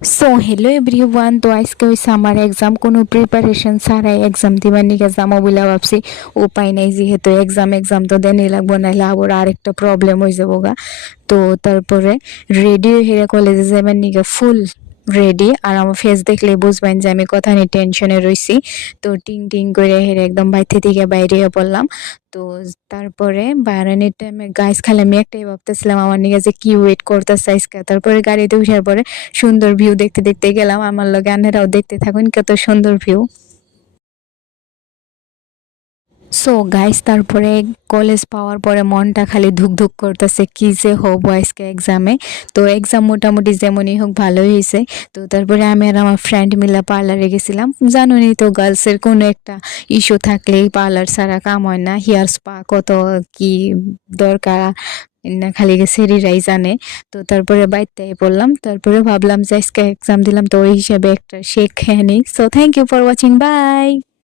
So hello everyone, তো আজকে হয়েছে আমার এক্সাম। কোনো প্রিপারেশন ছাড়াই এক্সাম দিবার নিকে যাবো বলে ভাবছি। উপায় নাই, যেহেতু এক্সাম তো দেনই লাগবো, নাহলে আবার আরেকটা প্রবলেম হয়ে যাবো গা। তো তারপরে রেডি হয়ে কলেজে যাবার নিকে ফুল রেডি। আর আমার ফেস দেখলে বুঝবেন যে আমি কথা নিয়ে টেনশনে রইছি। তো টিং টিং করে হেরে একদম বাইরে থেকে বাইরে পড়লাম। তো তারপরে বাইরানির টাইমে গাইস খালি আমি একটাই ভাবতেছিলাম আমার নিকে যে কি ওয়েট করতেছে আজকে। তারপরে গাড়িতে উঠার পরে সুন্দর ভিউ দেখতে দেখতে গেলাম। আমার লগে আন্নেরাও দেখতে থাকুন কত সুন্দর ভিউ। সো গাইস, তারপরে কলেজ পাওয়ার পরে মনটা খালি ধুক ধুক করতেছে কি যে হবো আজকে এক্সামে। তো এক্সাম মোটামুটি যেমনই হোক ভালোই হয়েছে। তো তারপরে আমি আর আমার ফ্রেন্ড মিলে পার্লারে গেছিলাম। জানোনি তো, গার্লসের কোনো একটা ইস্যু থাকলেই পার্লার ছাড়া কাম হয় না। হেয়ার স্পা কত কি দরকার না, খালি সেরিরাই জানে। তো তারপরে বাইতে পড়লাম। তারপরে ভাবলাম যে আজকে এক্সাম দিলাম, তো ওই হিসাবে একটা শেক খেয়ে নিই। So thank you for watching, by.